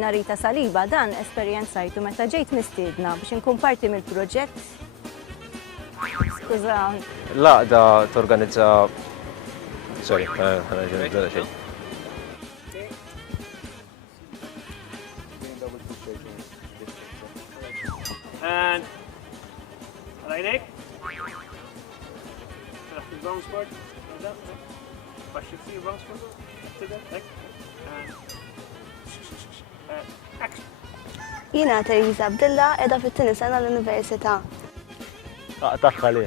jiena Rita Saliba dan esperjenzajtu meta ġejt mistiedna biex inkun parti mill-proġett. Skużaw. Laqda torganizza. Sorry, ħana xejn. And على brown spot, like that. But you see brown spot to that, like, and action. Jiena Teresa Abdilla edha fit-tieni sena l-Università. Taħħali.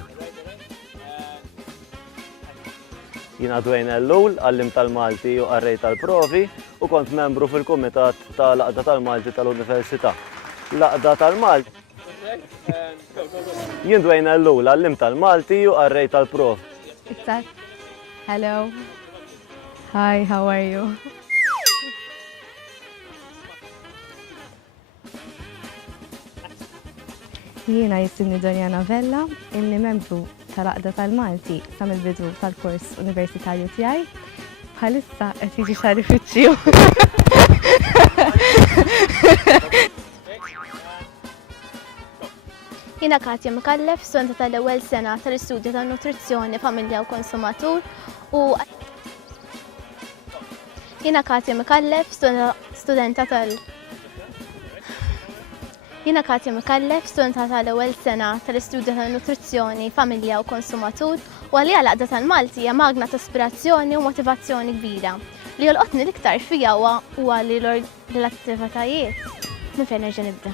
Jiena Dwayne Ellul, għallim tal-Malti u qarrej tal-provi u kont membru fil-Kumitat tal-Laqda tal-Malti tal-Università. Laqda tal-Malti. Jien Dwayne Ellul, għallim tal-Malti u qarrej tal-provi. Hello. Hi, how are you? Jiena jissimni Donjana Vella, inni membru tal-Laqda tal-Malti sa mill-bidu tal-kors universitarju tiegħi. Bħalissa qed jiġi xahar ifittxiju. Jiena Katja Mikallef, studenta tal-ewwel sena tal-istudju tan-Nutrizzjoni, Familja u Konsumatur u Jiena Katja Mikallef, studenta tal-ewwel sena tal-istudju tan-Nutrizzjoni, Familja u Konsumatur u għalija Laqda tal-Malti hija magna ta' ispirazzjoni u motivazzjoni kbira. Li jolqotni l-iktar fija huwa li l-attivitajiet minn fejn nerġa' nibda.